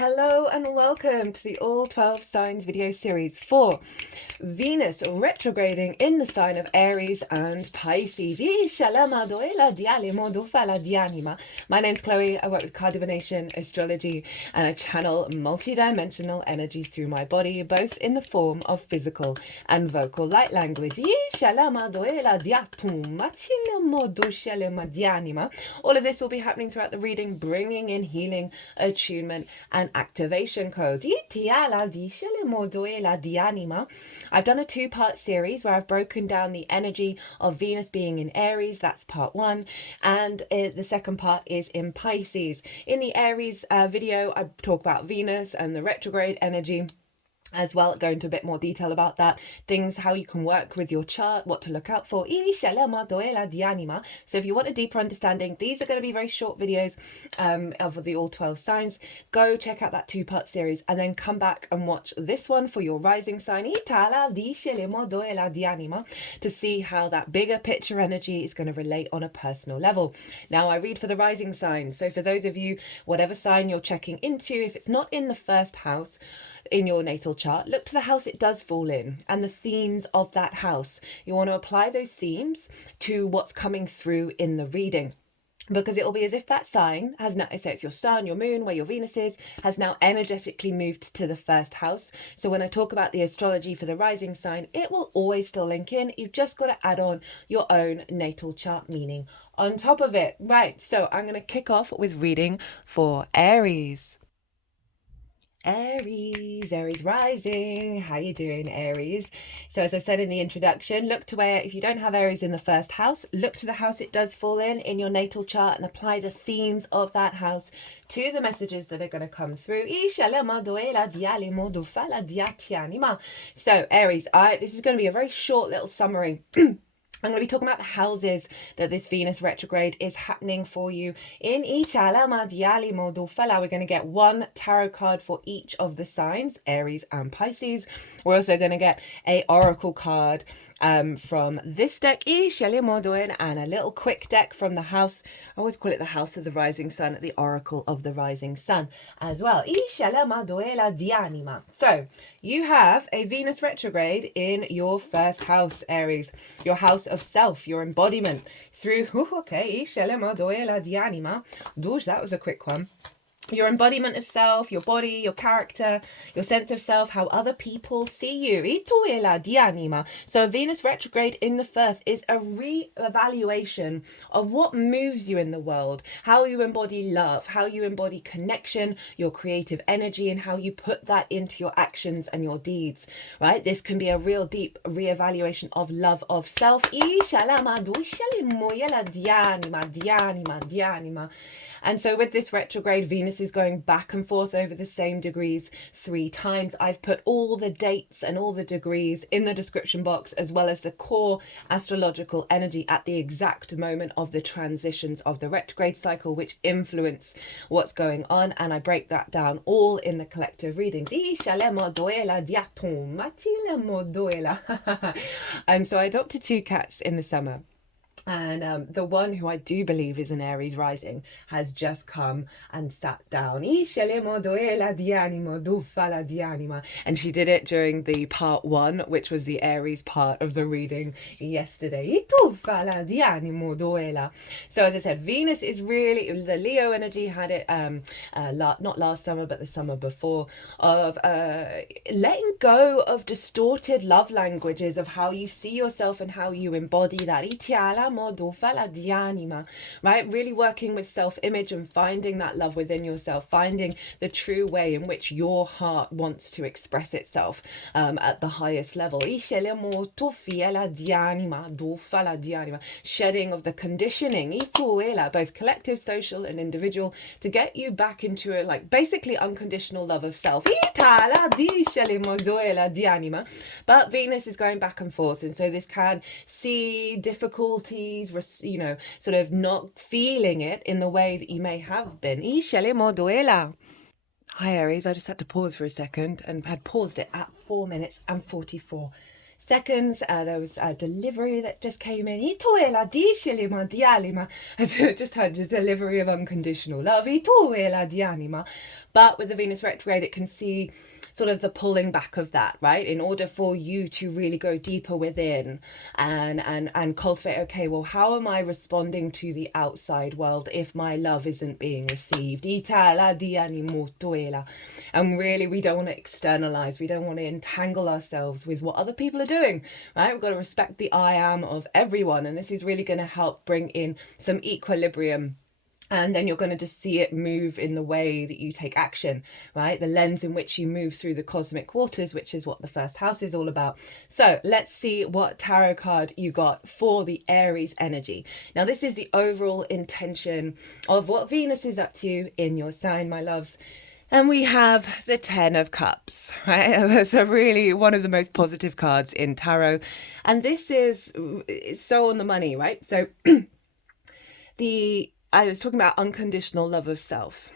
Hello and welcome to the All 12 Signs video series for Venus retrograding in the sign of Aries and Pisces. My name's Chloe. I work with card divination, astrology, and I channel multi-dimensional energies through my body, both in the form of physical and vocal light language. All of this will be happening throughout the reading, bringing in healing, attunement, and activation codes. I've done a two-part series where I've broken down the energy of Venus being in Aries. That's part one, and the second part is in Pisces. In the Aries video, I talk about Venus and the retrograde energy as well, go into a bit more detail about that, things, how you can work with your chart, what to look out for. So if you want a deeper understanding, these are going to be very short videos of the all 12 signs. Go check out that two-part series and then come back and watch this one for your rising sign to see how that bigger picture energy is going to relate on a personal level. Now I read for the rising sign, so for those of you, whatever sign you're checking into, if it's not in the first house in your natal chart, look to the house it does fall in and the themes of that house. You want to apply those themes to what's coming through in the reading, because it will be as if that sign has now, so it's your sun, your moon, where your Venus is, has now energetically moved to the first house. So when I talk about the astrology for the rising sign, it will always still link in. You've just got to add on your own natal chart meaning on top of it. Right, so I'm going to kick off with reading for Aries. Aries rising. How you doing, Aries? So as I said in the introduction, look to where, if you don't have Aries in the first house, look to the house it does fall in your natal chart and apply the themes of that house to the messages that are going to come through. So Aries, this is going to be a very short little summary. I'm going to be talking about the houses that this Venus retrograde is happening for you in each We're going to get one tarot card for each of the signs, Aries and Pisces. We're also going to get a oracle card from this deck, and a little quick deck from the house. I always call it the house of the rising sun, the oracle of the rising sun as well. So you have a Venus retrograde in your first house, Aries, your house of self, your embodiment through, that was a quick one. Your embodiment of self, your body, your character, your sense of self, how other people see you. So Venus retrograde in the first is a re-evaluation of what moves you in the world, how you embody love, how you embody connection, your creative energy, and how you put that into your actions and your deeds, right? This can be a real deep re-evaluation of love of self. And so with this retrograde, Venus is going back and forth over the same degrees 3 times. I've put all the dates and all the degrees in the description box, as well as the core astrological energy at the exact moment of the transitions of the retrograde cycle, which influence what's going on. And I break that down all in the collective reading. So I adopted 2 cats in the summer. And the one who I do believe is an Aries rising has just come and sat down. And she did it during the part 1, which was the Aries part of the reading yesterday. So as I said, Venus is really, the Leo energy had it not last summer, but the summer before, of letting go of distorted love languages of how you see yourself and how you embody that. Right? Really working with self-image and finding that love within yourself, finding the true way in which your heart wants to express itself at the highest level. Shedding of the conditioning, both collective, social, and individual, to get you back into a basically unconditional love of self. But Venus is going back and forth, and so this can see difficulties, sort of not feeling it in the way that you may have been. Hi Aries, I just had to pause for a second and had paused it at 4 minutes and 44 seconds. There was a delivery that just came in. I just had the delivery of unconditional love. But with the Venus retrograde, it can see sort of the pulling back of that, right? In order for you to really go deeper within and cultivate, okay, well, how am I responding to the outside world if my love isn't being received? And really, we don't want to externalize. We don't want to entangle ourselves with what other people are doing, right? We've got to respect the I am of everyone. And this is really going to help bring in some equilibrium. And then you're going to just see it move in the way that you take action, right? The lens in which you move through the cosmic waters, which is what the first house is all about. So let's see what tarot card you got for the Aries energy. Now, this is the overall intention of what Venus is up to in your sign, my loves. And we have the 10 of Cups, right? So really one of the most positive cards in tarot. And this is so on the money, right? So I was talking about unconditional love of self.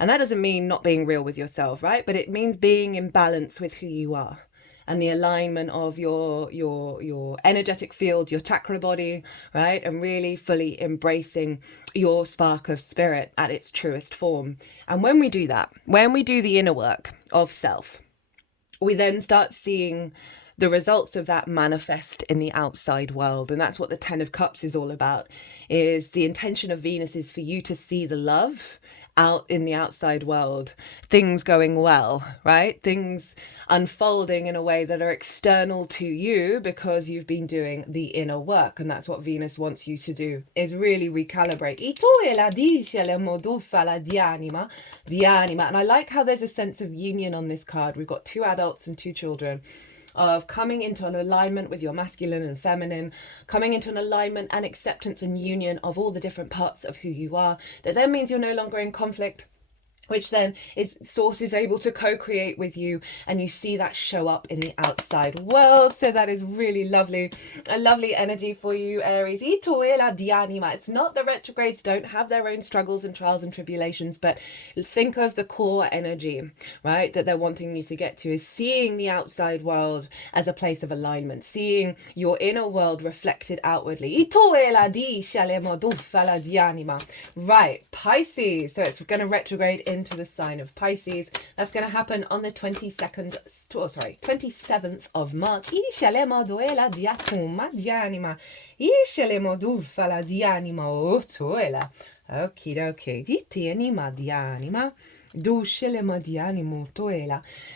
And that doesn't mean not being real with yourself, right? But it means being in balance with who you are and the alignment of your energetic field, your chakra body, right? And really fully embracing your spark of spirit at its truest form. And when we do that, when we do the inner work of self, we then start seeing the results of that manifest in the outside world. And that's what the 10 of Cups is all about, is the intention of Venus is for you to see the love out in the outside world, things going well, right? Things unfolding in a way that are external to you because you've been doing the inner work. And that's what Venus wants you to do, is really recalibrate. And I like how there's a sense of union on this card. We've got 2 adults and 2 children, of coming into an alignment with your masculine and feminine, coming into an alignment and acceptance and union of all the different parts of who you are. That then means you're no longer in conflict, which then is Source is able to co-create with you, and you see that show up in the outside world. So that is really lovely, a lovely energy for you, Aries. It's not the retrogrades don't have their own struggles and trials and tribulations, but think of the core energy, right, that they're wanting you to get to, is seeing the outside world as a place of alignment, seeing your inner world reflected outwardly. Right, Pisces. So it's going to retrograde into the sign of Pisces. That's going to happen on the 27th of March. Okie dokie.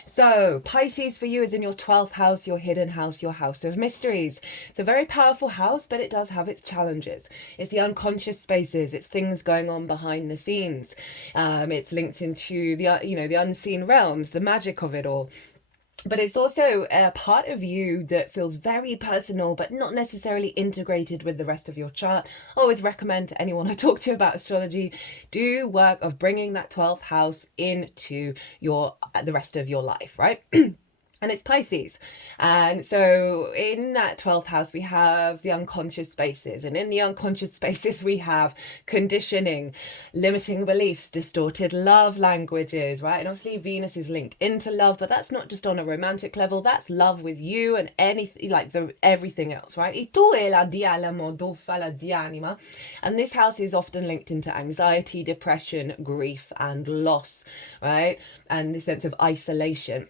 So Pisces for you is in your 12th house, your hidden house, your house of mysteries. It's a very powerful house, but it does have its challenges. It's the unconscious spaces. It's things going on behind the scenes. It's linked into the unseen realms, the magic of it all. But it's also a part of you that feels very personal, but not necessarily integrated with the rest of your chart. I always recommend to anyone I talk to about astrology, do work of bringing that 12th house into the rest of your life, right? And it's Pisces. And so in that 12th house, we have the unconscious spaces. And in the unconscious spaces, we have conditioning, limiting beliefs, distorted love languages, right? And obviously Venus is linked into love, but that's not just on a romantic level. That's love with you and anything, like everything else, right? And this house is often linked into anxiety, depression, grief, and loss, right? And the sense of isolation.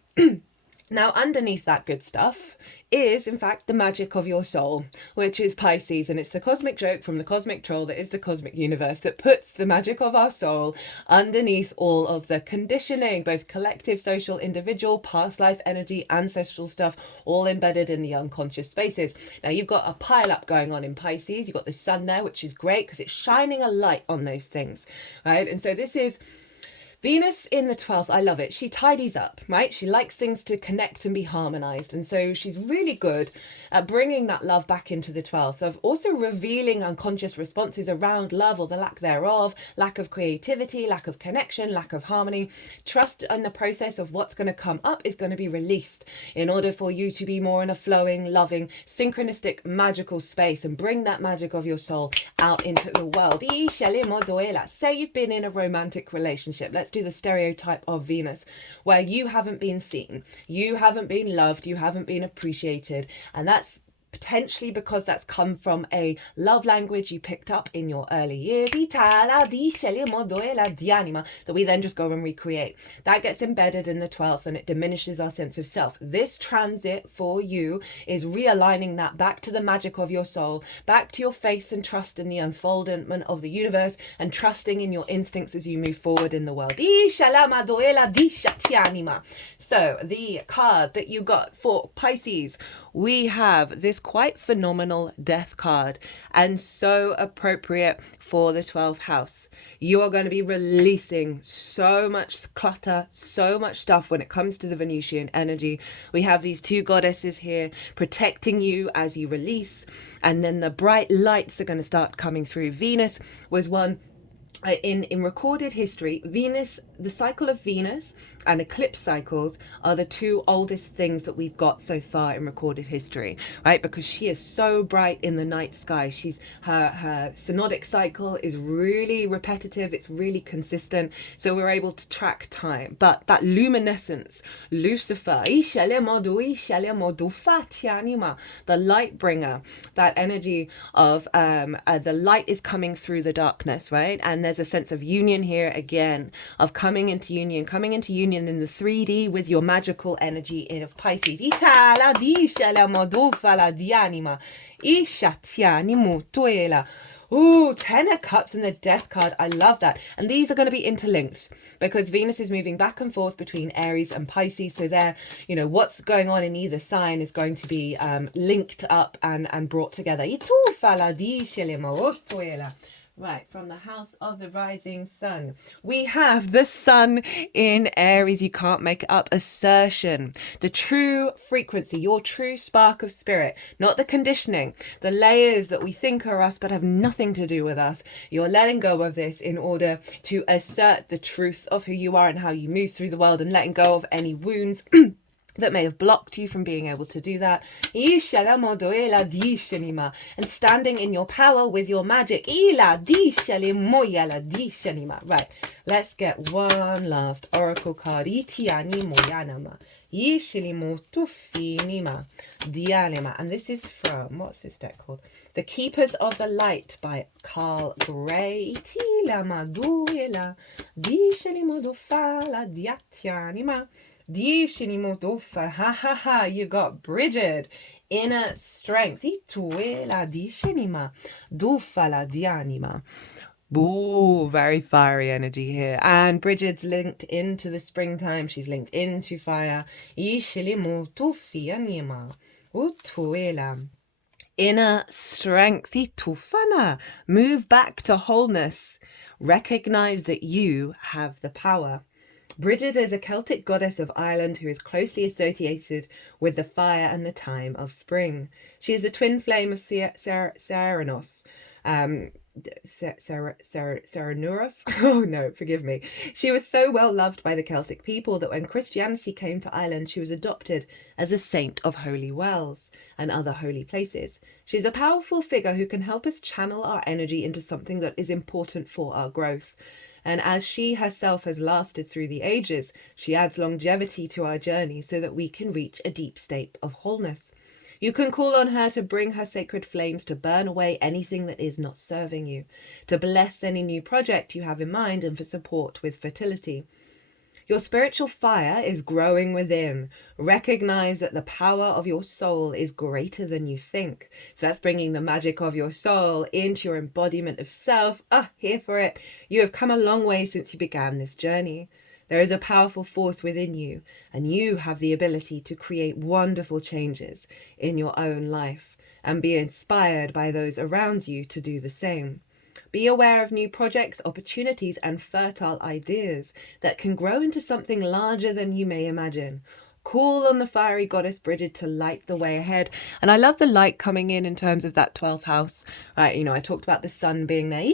Now, underneath that good stuff is, in fact, the magic of your soul, which is Pisces. And it's the cosmic joke from the cosmic troll that is the cosmic universe that puts the magic of our soul underneath all of the conditioning, both collective, social, individual, past life energy, ancestral stuff, all embedded in the unconscious spaces. Now, you've got a pile up going on in Pisces. You've got the sun there, which is great because it's shining a light on those things, right? And so this is Venus in the 12th, I love it. She tidies up, right? She likes things to connect and be harmonized. And so she's really good at bringing that love back into the 12th. So of also revealing unconscious responses around love or the lack thereof, lack of creativity, lack of connection, lack of harmony. Trust in the process of what's going to come up is going to be released in order for you to be more in a flowing, loving, synchronistic, magical space and bring that magic of your soul out into the world. Say you've been in a romantic relationship. Let's let's do the stereotype of Venus, where you haven't been seen, you haven't been loved, you haven't been appreciated. And that's potentially because that's come from a love language you picked up in your early years, that we then just go and recreate. That gets embedded in the 12th and it diminishes our sense of self. This transit for you is realigning that back to the magic of your soul, back to your faith and trust in the unfoldment of the universe, and trusting in your instincts as you move forward in the world. So the card that you got for Pisces, we have this quite phenomenal death card, and so appropriate for the 12th house. You are going to be releasing so much clutter, so much stuff when it comes to the Venusian energy. We have these two goddesses here protecting you as you release, and then the bright lights are going to start coming through. Venus was one in recorded history. Venus, the cycle of Venus and eclipse cycles are the two oldest things that we've got so far in recorded history, right? Because she is so bright in the night sky. Her synodic cycle is really repetitive, it's really consistent, so we're able to track time. But that luminescence, Lucifer, the light bringer, that energy of the light is coming through the darkness, right? And there's a sense of union here again, of coming into union in the 3D with your magical energy of Pisces. Ooh, 10 of Cups and the Death card. I love that. And these are going to be interlinked because Venus is moving back and forth between Aries and Pisces. So there, you know, what's going on in either sign is going to be linked up and brought together. Right, from the house of the rising sun, we have the sun in Aries. You can't make it up. Assertion, the true frequency, your true spark of spirit, not the conditioning, the layers that we think are us but have nothing to do with us. You're letting go of this in order to assert the truth of who you are and how you move through the world, and letting go of any wounds that may have blocked you from being able to do that. And standing in your power with your magic. Right, let's get one last oracle card. And this is from, what's this deck called? The Keepers of the Light by Carl Gray. You got Bridget, inner strength. Ooh, very fiery energy here. And Bridget's linked into the springtime. She's linked into fire. Inner strength. Move back to wholeness. Recognize that you have the power. Bridget is a Celtic goddess of Ireland who is closely associated with the fire and the time of spring. She is a twin flame of Ceranos. Ceranuros? Oh no, forgive me. She was so well loved by the Celtic people that when Christianity came to Ireland, she was adopted as a saint of holy wells and other holy places. She's a powerful figure who can help us channel our energy into something that is important for our growth. And as she herself has lasted through the ages, she adds longevity to our journey so that we can reach a deep state of wholeness. You can call on her to bring her sacred flames to burn away anything that is not serving you, to bless any new project you have in mind, and for support with fertility. Your spiritual fire is growing within. Recognize that the power of your soul is greater than you think. So that's bringing the magic of your soul into your embodiment of self. Here for it. You have come a long way since you began this journey. There is a powerful force within you, and you have the ability to create wonderful changes in your own life and be inspired by those around you to do the same. Be aware of new projects, opportunities, and fertile ideas that can grow into something larger than you may imagine. Call on the fiery goddess Bridget to light the way ahead. And I love the light coming in terms of that 12th house. Right, you know, I talked about the sun being there.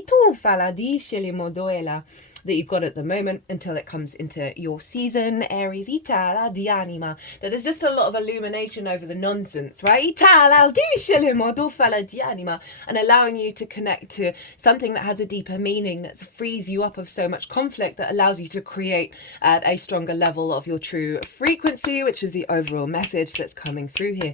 that you've got at the moment until it comes into your season, Aries, Itala di anima, that there's just a lot of illumination over the nonsense, right? Itala di anima, and allowing you to connect to something that has a deeper meaning, that frees you up of so much conflict, that allows you to create at a stronger level of your true frequency, which is the overall message that's coming through here.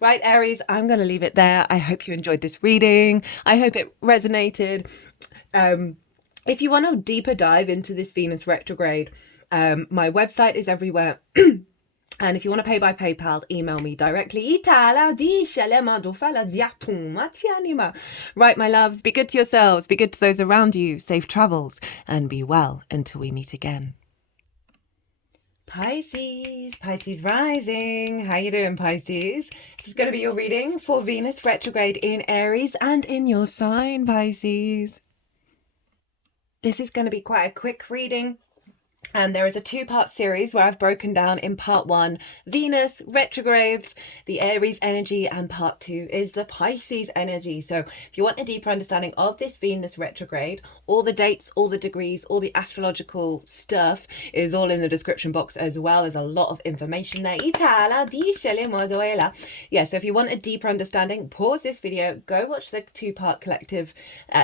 Right, Aries, I'm going to leave it there. I hope you enjoyed this reading. I hope it resonated. If you want a deeper dive into this Venus retrograde, my website is everywhere. And if you want to pay by PayPal, email me directly. Right, my loves, be good to yourselves, be good to those around you, safe travels, and be well until we meet again. Pisces rising. How you doing, Pisces? This is going to be your reading for Venus retrograde in Aries and in your sign, Pisces. This is going to be quite a quick reading. And there is a two-part series where I've broken down in part 1 Venus retrogrades, the Aries energy, and part 2 is the Pisces energy. So if you want a deeper understanding of this Venus retrograde, all the dates, all the degrees, all the astrological stuff is all in the description box as well. There's a lot of information there. Yeah, so if you want a deeper understanding, pause this video, go watch the two-part collective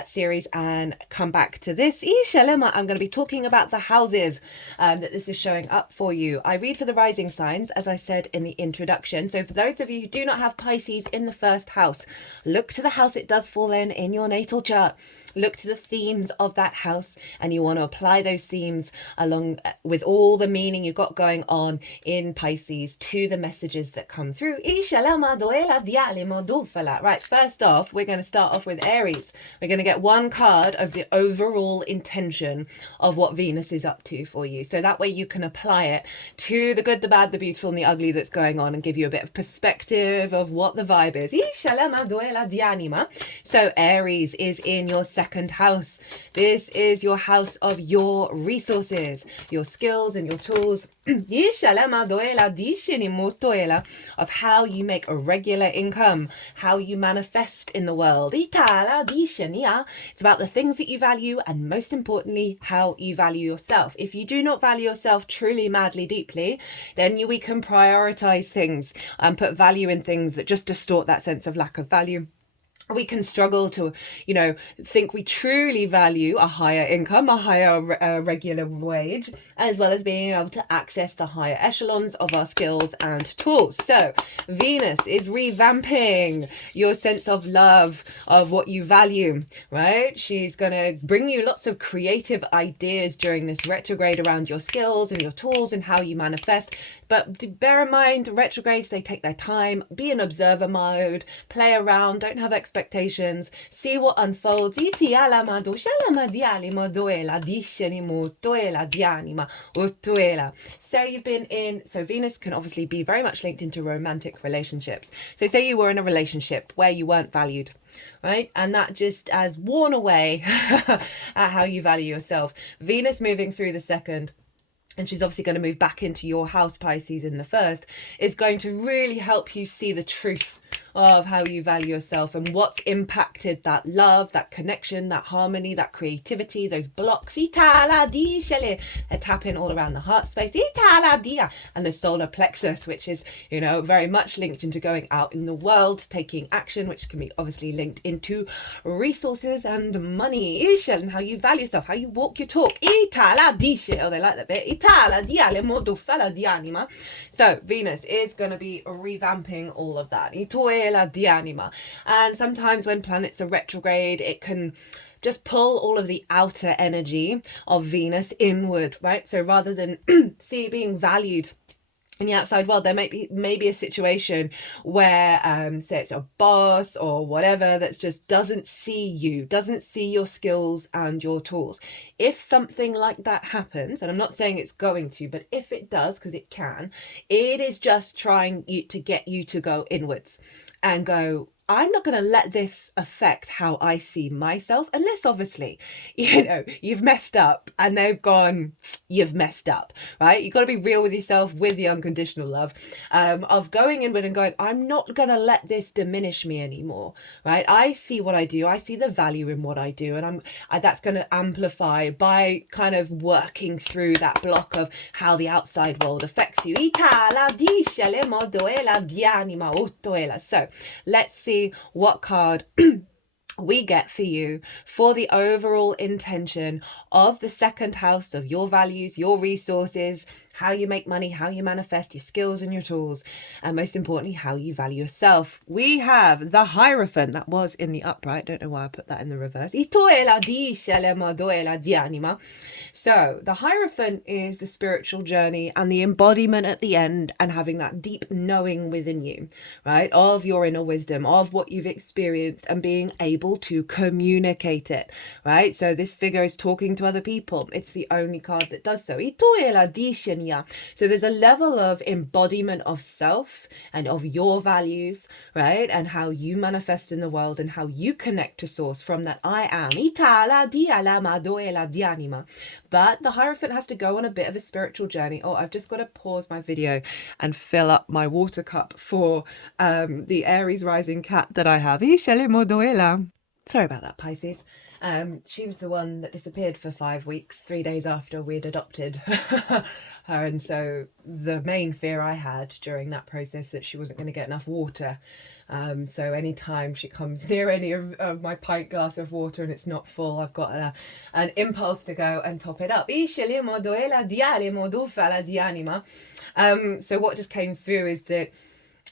series and come back to this. I'm going to be talking about the houses that this is showing up for you. I read for the rising signs, as I said in the introduction. So for those of you who do not have Pisces in the first house, look to the house it does fall in your natal chart. Look to the themes of that house, and you want to apply those themes along with all the meaning you've got going on in Pisces to the messages that come through. Right, first off, we're going to start off with Aries. We're going to get one card of the overall intention of what Venus is up to for you. So that way you can apply it to the good, the bad, the beautiful, and the ugly that's going on, and give you a bit of perspective of what the vibe is. So Aries is in your second house. This is your house of your resources, your skills and your tools. Of how you make a regular income, how you manifest in the world. It's about the things that you value, and most importantly, how you value yourself. If you do not value yourself truly, madly, deeply, then we can prioritize things and put value in things that just distort that sense of lack of value. We can struggle to, think we truly value a higher income, a higher regular wage, as well as being able to access the higher echelons of our skills and tools. So Venus is revamping your sense of love, of what you value, right? She's going to bring you lots of creative ideas during this retrograde around your skills and your tools and how you manifest. But bear in mind, retrogrades, they take their time. Be in observer mode, play around, don't have expectations, see what unfolds. So Venus can obviously be very much linked into romantic relationships. So say you were in a relationship where you weren't valued, right? And that just has worn away at how you value yourself. Venus moving through the second, and she's obviously going to move back into your house, Pisces, in the first, is going to really help you see the truth of how you value yourself and what's impacted that love, that connection, that harmony, that creativity, those blocks. They're tapping all around the heart space. And the solar plexus, which is, very much linked into going out in the world, taking action, which can be obviously linked into resources and money. And how you value yourself, how you walk your talk. Oh, they like that bit. So Venus is going to be revamping all of that. And sometimes when planets are retrograde, it can just pull all of the outer energy of Venus inward, right? So rather than being valued in the outside world, there may be a situation where say it's a boss or whatever that just doesn't see your skills and your tools. If something like that happens, and I'm not saying it's going to, but if it does, because it can, it is just trying to get you to go inwards and go, I'm not going to let this affect how I see myself, unless obviously, you've messed up and they've gone, you've messed up, right? You've got to be real with yourself with the unconditional love, of going inward and going, I'm not going to let this diminish me anymore, right? I see what I do. I see the value in what I do. And that's going to amplify by kind of working through that block of how the outside world affects you. So let's see what card we get for you for the overall intention of the second house of your values, your resources, how you make money, how you manifest, your skills and your tools, and most importantly, how you value yourself. We have the Hierophant. That was in the upright. Don't know why I put that in the reverse. So the Hierophant is the spiritual journey and the embodiment at the end, and having that deep knowing within you, right, of your inner wisdom, of what you've experienced, and being able to communicate it, right? So this figure is talking to other people. It's the only card that does so. So there's a level of embodiment of self and of your values, right? And how you manifest in the world and how you connect to source from that I am. But the Hierophant has to go on a bit of a spiritual journey. Oh, I've just got to pause my video and fill up my water cup for the Aries rising cat that I have. Sorry about that, Pisces. She was the one that disappeared for 5 weeks, 3 days after we'd adopted her. And so the main fear I had during that process that she wasn't going to get enough water. So anytime she comes near any of my pint glass of water and it's not full, I've got an impulse to go and top it up. So what just came through is that,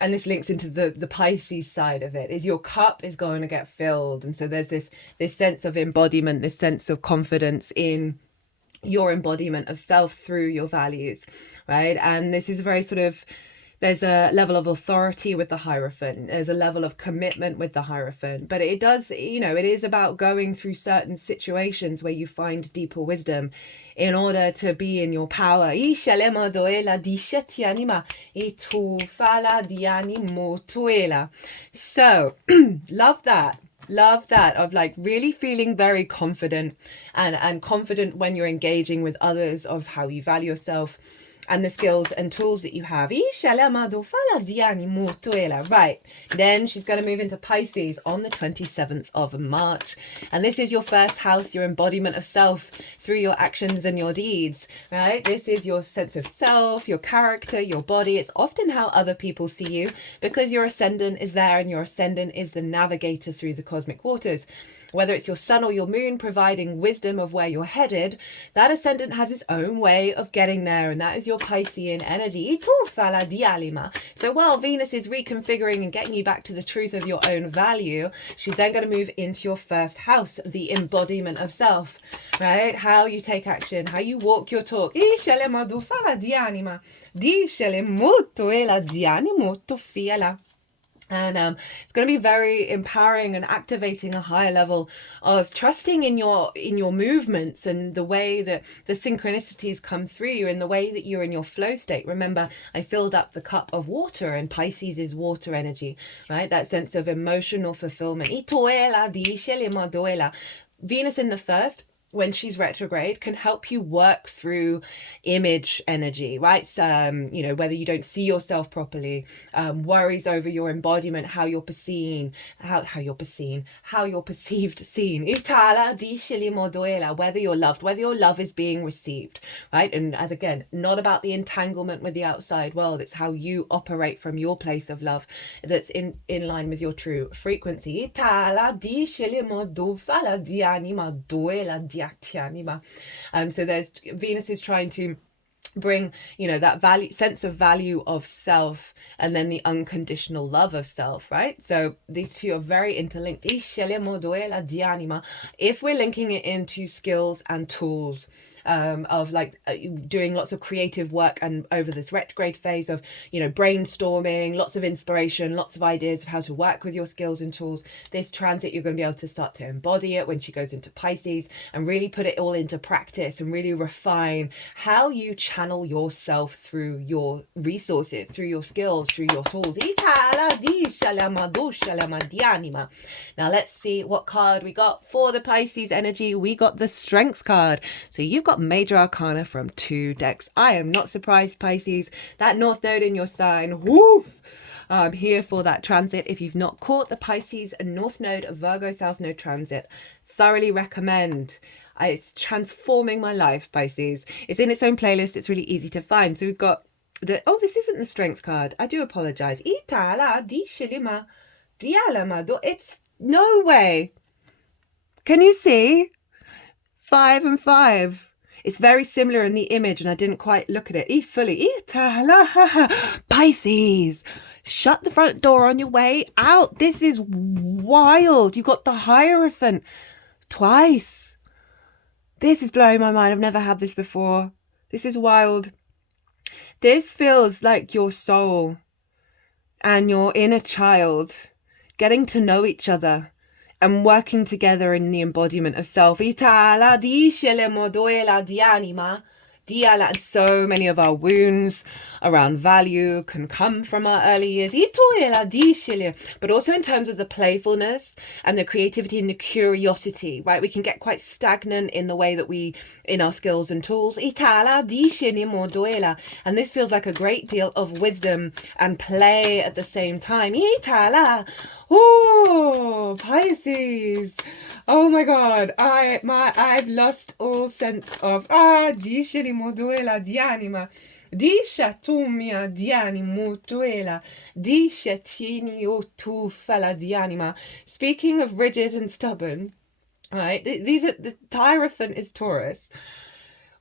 and this links into the Pisces side of it, is your cup is going to get filled. And so there's this sense of embodiment, this sense of confidence in your embodiment of self through your values, right? And this is a very sort of, there's a level of authority with the Hierophant. There's a level of commitment with the Hierophant. But it does, it is about going through certain situations where you find deeper wisdom in order to be in your power. So, love that. Love that, of like really feeling very confident and confident when you're engaging with others, of how you value yourself and the skills and tools that you have. Right, then she's going to move into Pisces on the 27th of March. And this is your first house, your embodiment of self through your actions and your deeds, right? This is your sense of self, your character, your body. It's often how other people see you, because your ascendant is there, and your ascendant is the navigator through the cosmic waters. Whether it's your sun or your moon providing wisdom of where you're headed, that ascendant has its own way of getting there, and that is your Piscean energy. So while Venus is reconfiguring and getting you back to the truth of your own value, she's then going to move into your first house, the embodiment of self, right? How you take action, how you walk your talk. And it's going to be very empowering and activating a higher level of trusting in your movements, and the way that the synchronicities come through you, and the way that you're in your flow state. Remember, I filled up the cup of water, and Pisces is water energy, right? That sense of emotional fulfillment. Venus in the first, when she's retrograde, can help you work through image energy, right? Whether you don't see yourself properly, worries over your embodiment, how you're perceived seen, whether you're loved, whether your love is being received, right? And as again, not about the entanglement with the outside world, it's how you operate from your place of love that's in line with your true frequency. So there's Venus is trying to bring that sense of value of self, and then the unconditional love of self, right? So these two are very interlinked. If we're linking it into skills and tools, of like doing lots of creative work, and over this retrograde phase of, you know, brainstorming, lots of inspiration, lots of ideas of how to work with your skills and tools. This transit, you're going to be able to start to embody it when she goes into Pisces and really put it all into practice and really refine how you channel yourself through your resources, through your skills, through your tools. Now let's see what card we got for the Pisces energy. We got the Strength card. So you've got major arcana from 2 decks. I am not surprised, Pisces. That North Node in your sign, woof! I'm here for that transit. If you've not caught the Pisces and North Node, Virgo South Node transit, thoroughly recommend. It's transforming my life, Pisces. It's in its own playlist. It's really easy to find. So we've got the, oh, this isn't the Strength card. I do apologize. It's no way. Can you see? 5 and 5. It's very similar in the image, and I didn't quite look at it fully. Pisces, shut the front door on your way out. This is wild. You got the Hierophant twice. This is blowing my mind. I've never had this before. This is wild. This feels like your soul and your inner child getting to know each other and working together in the embodiment of self. And so many of our wounds around value can come from our early years. But also in terms of the playfulness and the creativity and the curiosity, right? We can get quite stagnant in the way that we, in our skills and tools. And this feels like a great deal of wisdom and play at the same time. Oh, Pisces. Oh my God, I've lost all sense of disce moduela di anima, disce tu mia di animo tuela, disce tieni o tu fella di anima. Speaking of rigid and stubborn, right? These are the Hierophant is Taurus.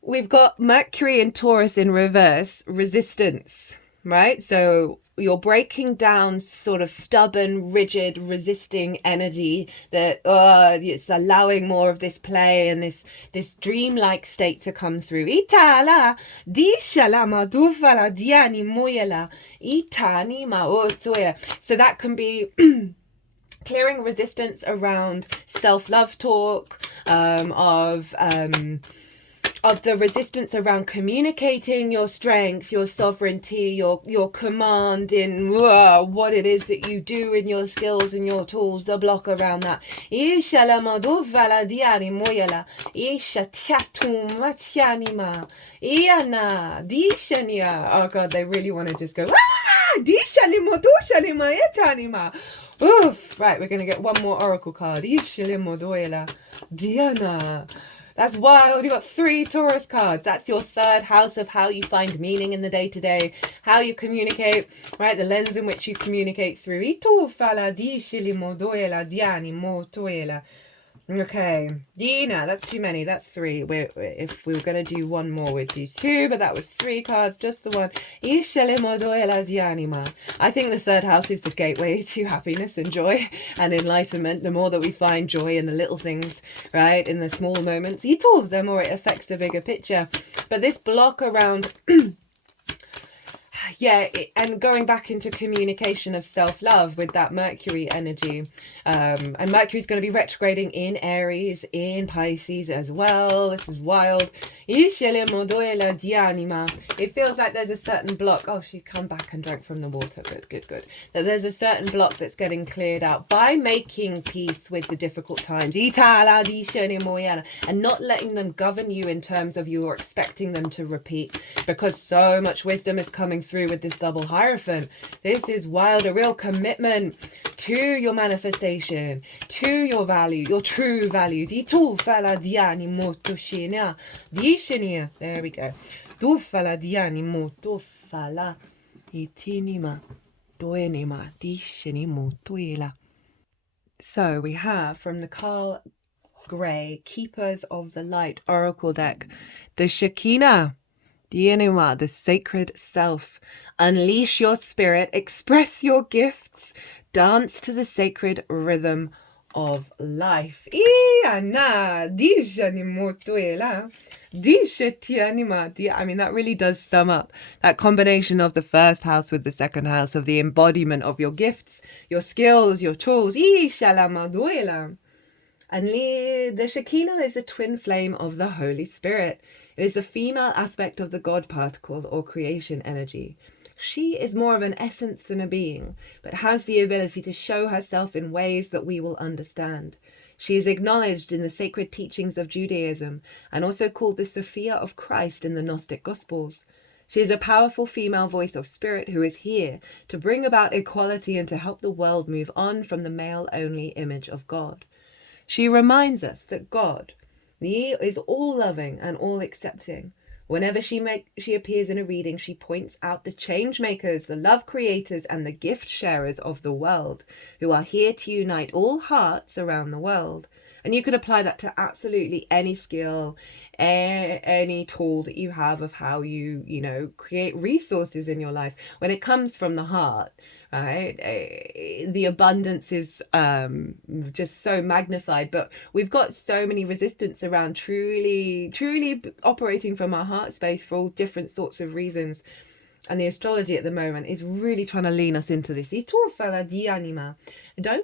We've got Mercury and Taurus in reverse, resistance, right? So you're breaking down sort of stubborn, rigid, resisting energy that it's allowing more of this play and this dreamlike state to come through. Itala, dishala madufala diani moyela, itani maotuela. So that can be clearing resistance around self-love talk, of the resistance around communicating your strength, your sovereignty, your command in what it is that you do in your skills and your tools, the block around that. Oh God, they really want to just go, oof. Right, we're going to get one more oracle card. Diana. That's wild. You got 3 Taurus cards. That's your 3rd house of how you find meaning in the day-to-day, how you communicate, right? The lens in which you communicate through. Okay, Dina, that's too many. That's 3. If we were going to do one more, we'd do 2, but that was 3 cards, just the one. I think the 3rd house is the gateway to happiness and joy and enlightenment. The more that we find joy in the little things, right, in the small moments, the more it affects the bigger picture. But this block around and going back into communication of self-love with that Mercury energy, and Mercury's going to be retrograding in Aries, in Pisces as well. This is wild. It feels like there's a certain block. Oh, she's come back and drank from the water. Good. That there's a certain block that's getting cleared out by making peace with the difficult times and not letting them govern you in terms of you are expecting them to repeat, because so much wisdom is coming through with this double Hierophant. This is wild, a real commitment to your manifestation, to your value, your true values. There we go. So we have from the Carl Gray Keepers of the Light Oracle deck, the Shekinah, the sacred self. Unleash your spirit, express your gifts, dance to the sacred rhythm of life. I mean, that really does sum up that combination of the first house with the second house, of the embodiment of your gifts, your skills, your tools. And the Shekinah is the twin flame of the Holy Spirit. It is the female aspect of the God particle or creation energy. She is more of an essence than a being, but has the ability to show herself in ways that we will understand. She is acknowledged in the sacred teachings of Judaism and also called the Sophia of Christ in the Gnostic Gospels. She is a powerful female voice of spirit who is here to bring about equality and to help the world move on from the male-only image of God. She reminds us that God is all-loving and all-accepting. Whenever she appears in a reading, she points out the change makers, the love creators, and the gift sharers of the world, who are here to unite all hearts around the world. And you could apply that to absolutely any skill, any tool that you have of how you create resources in your life. When it comes from the heart, right, the abundance is just so magnified. But we've got so many resistance around truly operating from our heart space for all different sorts of reasons. And the astrology at the moment is really trying to lean us into this. Don't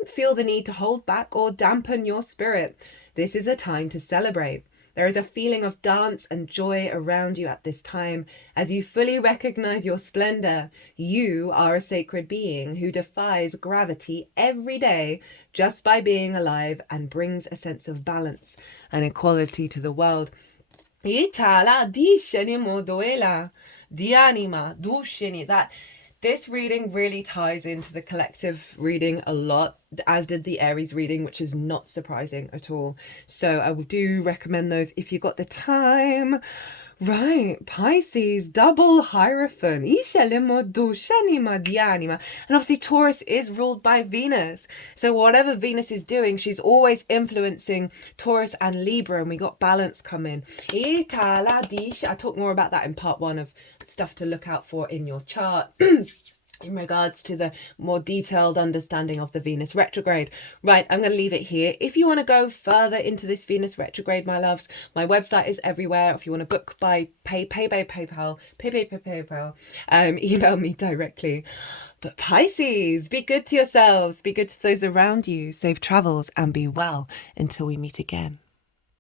feel the need to hold back or dampen your spirit. This is a time to celebrate. There is a feeling of dance and joy around you at this time as you fully recognize your splendor. You are a sacred being who defies gravity every day just by being alive and brings a sense of balance and equality to the world. That this reading really ties into the collective reading a lot, as did the Aries reading, which is not surprising at all. So I do recommend those if you've got the time. Right, Pisces, double Hierophant. And obviously Taurus is ruled by Venus. So whatever Venus is doing, she's always influencing Taurus and Libra, and we got balance coming. I talk more about that in part 1 of stuff to look out for in your chart. In regards to the more detailed understanding of the Venus retrograde. Right, I'm going to leave it here. If you want to go further into this Venus retrograde, my loves, my website is everywhere. If you want to book by pay by PayPal, email me directly. But Pisces, be good to yourselves, be good to those around you, safe travels, and be well until we meet again.